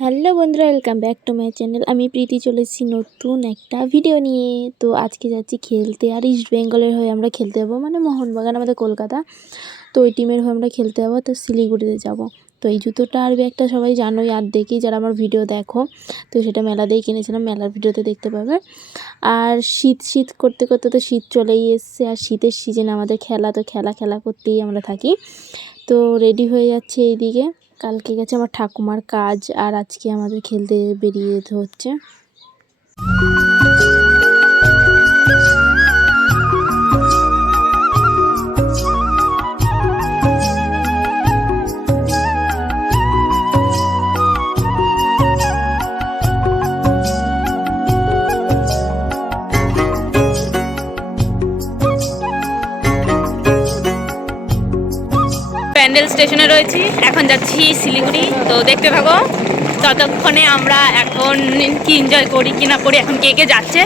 Hello বন্ধুরা, welcome back to my channel. আমি প্রীতি চলেছি নতুন একটা ভিডিও নিয়ে। তো আজকে যাচ্ছি খেলতে, আর ইস্ট বেঙ্গলের হয়ে আমরা খেলতে যাব মানে মোহনবাগান, আমাদের কলকাতা। তো ওই টিমের হয়ে আমরা খেলতে যাব, তো শিলিগুড়িতে যাব। তো এই জুতোটা আর ব্যাগটা সবাই জানোই আর দেখি যারা আমার ভিডিও দেখো, তো সেটা মেলাতেই কিনেছিলাম, মেলার ভিডিওতে দেখতে পাবে। আর শীত শীত করতে করতে তো শীত চলেই এসছে, আর শীতের সিজনে আমাদের খেলা, তো খেলা খেলা করতেই আমরা থাকি। তো রেডি হয়ে যাচ্ছে এইদিকে। কালকে গেছে আমার ঠাকুমার কাজ আর আজকে আমাদের খেলতে বেরিয়ে যেতে হচ্ছে। প্যান্ডেল স্টেশনে রয়েছি। এখন যাচ্ছি শিলিগুড়ি। তো দেখতে থাকো ততক্ষণে আমরা এখন কি এনজয় করি কি না করি এখন কে কে যাচ্ছে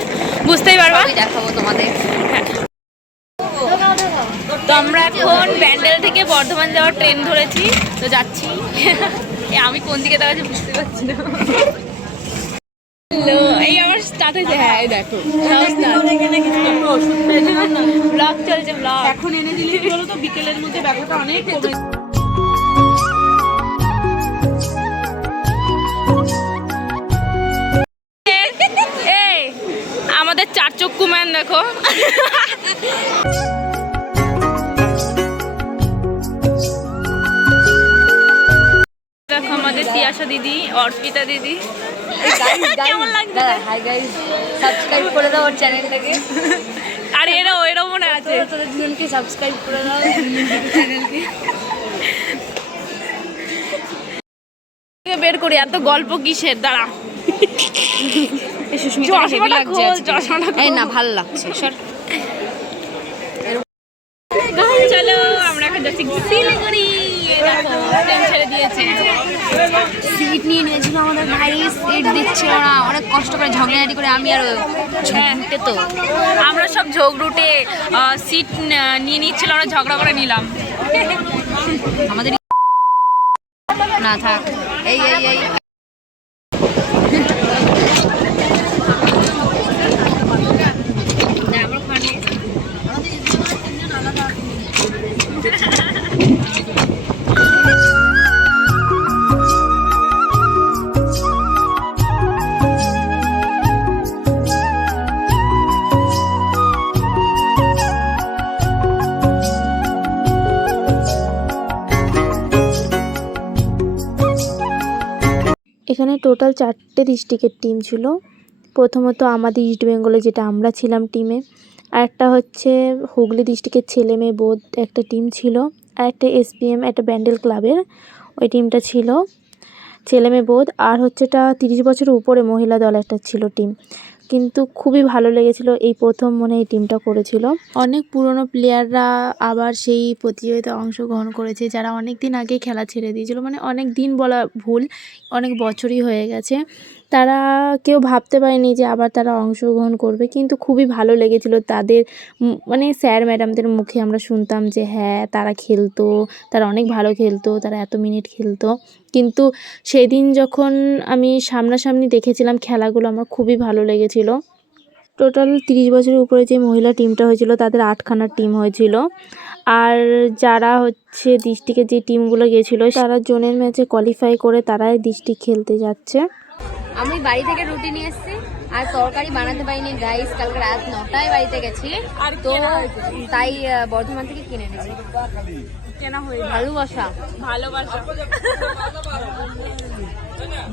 বুঝতেই পারবা? দেখাবো তোমাদের। তো আমরা এখন প্যান্ডেল থেকে বর্ধমান যাওয়ার ট্রেন ধরেছি। তো যাচ্ছি। আমি কোন দিকে দেখাচ্ছি বুঝতে পারছি না। এই আমার স্টার্ট হয়েছে। হ্যাঁ এই দেখো। ব্লগ চলছে ব্লগ এখন এনে দিলে বলতো বিকেলের মধ্যে ব্যথাটা অনেক অর্পিতা দিদি? সাবস্ক্রাইব করে দাও ওর চ্যানেলটাকে। আর এরাও এরাও মনে আছে। তোদের দুজনকে সাবস্ক্রাইব করে দাও। চ্যানেলকে বের করি? এত গল্প কিসের। এই না ভালো লাগছে চলো। যাচ্ছি শিলিগুড়ি ছেড়ে দিয়েছে। সিট নিয়ে নিয়েছিল আমাদের ভাই সিট দিচ্ছিল না অনেক কষ্ট করে ঝগড়াঝাটি করে আমি আর ঝুঁকতে তো। আমরা সব ঝগড়ুটে সিট নিয়ে নিচ্ছিল আমরা ঝগড়া করে নিলাম। আমাদের না থাক। এই এই এই। এখানে টোটাল চারটে ডিস্ট্রিক্টের টিম ছিল। প্রথমত আমাদের ইস্ট বেঙ্গলে যেটা আমরা ছিলাম টিমে আর একটা হচ্ছে হুগলি ডিস্ট্রিক্টের ছেলে মেয়ে বোধ একটা টিম ছিল, আর একটা এসপিএম একটা ব্যান্ডেল ক্লাবের ওই টিমটা ছিল। ছেলে মেয়ে বোধ আর হচ্ছে এটা তিরিশ বছরের উপরে মহিলা দল একটা ছিল টিম কিন্তু খুবই ভালো লেগেছিল এই প্রথম মনে এই টিমটা করেছিল। অনেক পুরনো প্লেয়াররা আবার সেই প্রতিযোগিতায় অংশগ্রহণ করেছে, যারা অনেক দিন আগে খেলা ছেড়ে দিয়েছিল। মানে অনেক দিন বলা ভুল, অনেক বছরই হয়ে গেছে। তারা কেউ ভাবতে পারেনি যে আবার তারা অংশগ্রহণ করবে। কিন্তু খুবই ভালো লেগেছিল তাদের মানে স্যার ম্যাডামদের মুখে আমরা শুনতাম যে হ্যাঁ তারা খেলতো, তারা অনেক ভালো খেলতো, তারা এত মিনিট খেলতো। কিন্তু সেদিন যখন আমি সামনাসামনি দেখেছিলাম খেলাগুলো, আমার খুবই ভালো লেগেছিল। টোটাল তিরিশ বছরের উপরে যে মহিলা টিমটা হয়েছিল, তাদের আটখানার টিম হয়েছিল। আর যারা হচ্ছে ডিস্ট্রিক্টের যে টিমগুলো গেছিল, তারা জোনের ম্যাচে কোয়ালিফাই করে তারাই ডিস্ট্রিক্ট খেলতে যাচ্ছে। আমি বাড়ি থেকে রুটি নিয়ে এসেছি আর তরকারি বানাতে পারিনি গাইস কালকে রাত নটায় বাড়িতে গেছি। তো তাই বর্ধমান থেকে কিনে এনেছি। ভালোবাসা। ভালোবাসা।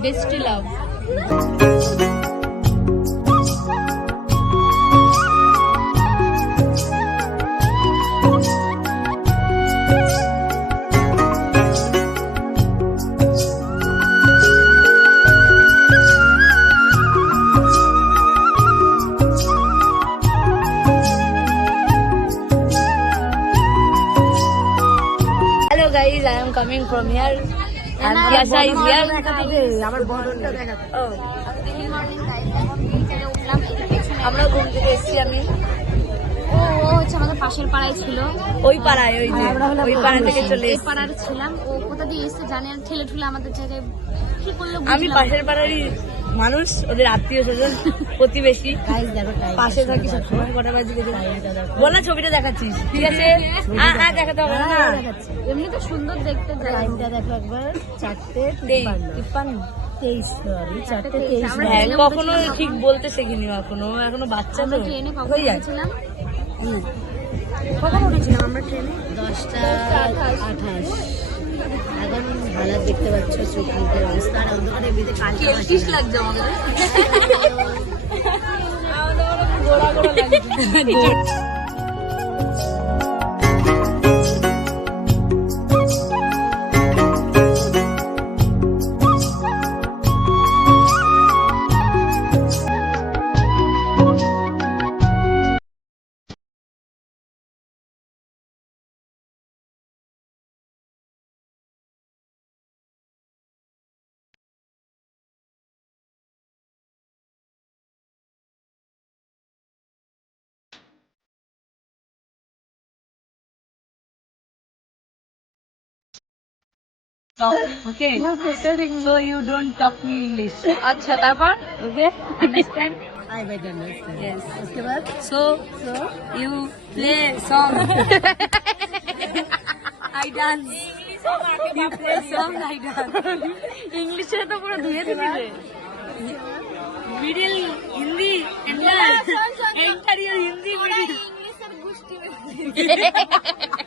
বেস্ট লাভ আমরা ঘুম থেকে এসেছি আমি। ও ও হচ্ছে আমাদের পাশের পাড়ায় ছিল। ওই পাড়ায় ওই যে ওই পাড়া থেকে চলে এই পাড়ার ছিলাম। ও কোথা দিয়ে এসে জানি না ঠেলে ঠুলে আমাদের জায়গায় কি করল আমি পাশের পাড়ারই মানুষ ওদের আত্মীয় স্বজন প্রতিবেশী। পাশে থাকি সবসময় কটা বাজে বল না ছবিটা দেখাচ্ছিস। ঠিক আছে? দেখাতে হবে না। এমনি তো সুন্দর দেখতে টাইমটা দেখো একবার। চারটে তিপ্পান্ন। তেইশ চারটে তেইশ। হ্যাঁ কখনো ঠিক বলতে শিখিনি এখনও এখনও বাচ্চা তো। ট্রেনে কখন হয়ে কখন উঠেছিলাম আমরা ট্রেনে? দশটা আঠাশ। এখন ভালো দেখতে পাচ্ছ চোখ মুখের অবস্থা। আর অন্ধকারে বেঁধে কালকে কিস লাগছে আমাদের? Okay. So you don't talk me English. আচ্ছা তারপর Okay? Understand? I bet understand Yes. उसके बाद So, so you play song. I dance. You play song, I dance. ইংলিশে তো পুরো ধুয়ে দিবি রে Middle Hindi, enter, enter your Hindi middle.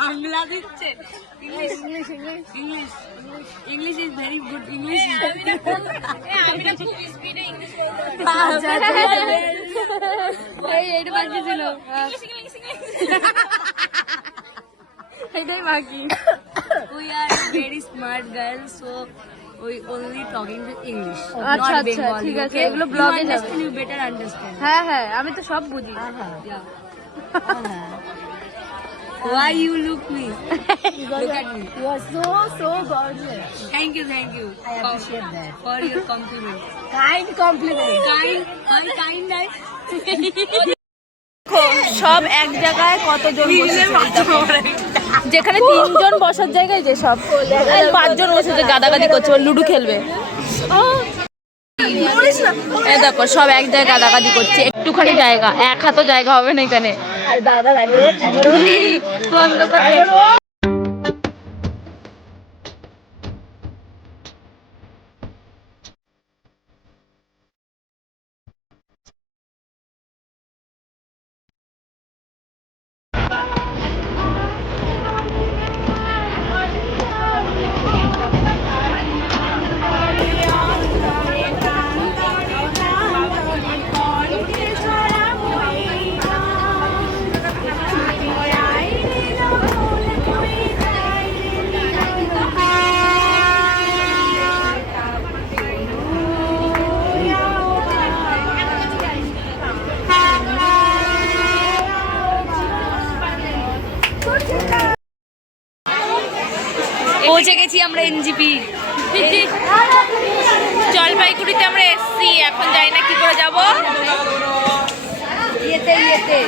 Bangla দিচ্ছে। English is very good English এটাই বাকি। We are very smart girl so আমি তো সব বুঝি। Why you look me look at me You are so so gorgeous. thank you thank you I appreciate for, that. for your compliment Kind compliment. kind my kind life সব এক জায়গায় কতজন যেখানে তিনজন বসার জায়গায় যে সব পাঁচজন বসেছে গাদাগাদি করছে লুডো খেলবে এ দেখো সব এক জায়গায় গাদাগাদি করছে একটুখানি জায়গা এক হাতও জায়গা হবে না এখানে পৌঁছে গেছি আমরা এনজিপি। জলপাইগুড়িতে আমরা এসছি এখন যাই না কি করে যাব। ইয়েতে ইয়েতে।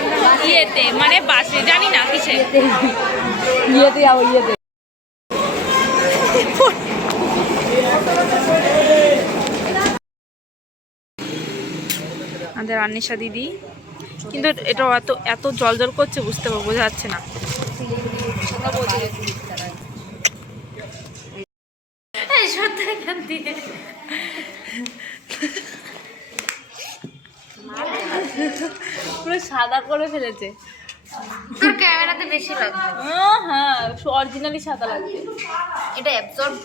ইয়েতে মানে বাসে জানি না কিসে। ইয়েতে। যাব ইয়েতে। আমাদের আন্নিশা দিদি। কিন্তু এটা এত এত জল জল করছে বুঝতে পারব বোঝা যাচ্ছে না। পুরো সাদা করে ফেলেছে তোর ক্যামেরাতে বেশি লাগছে হ্যাঁ অরিজিনালি সাদা লাগছে এটা অ্যাবজর্ব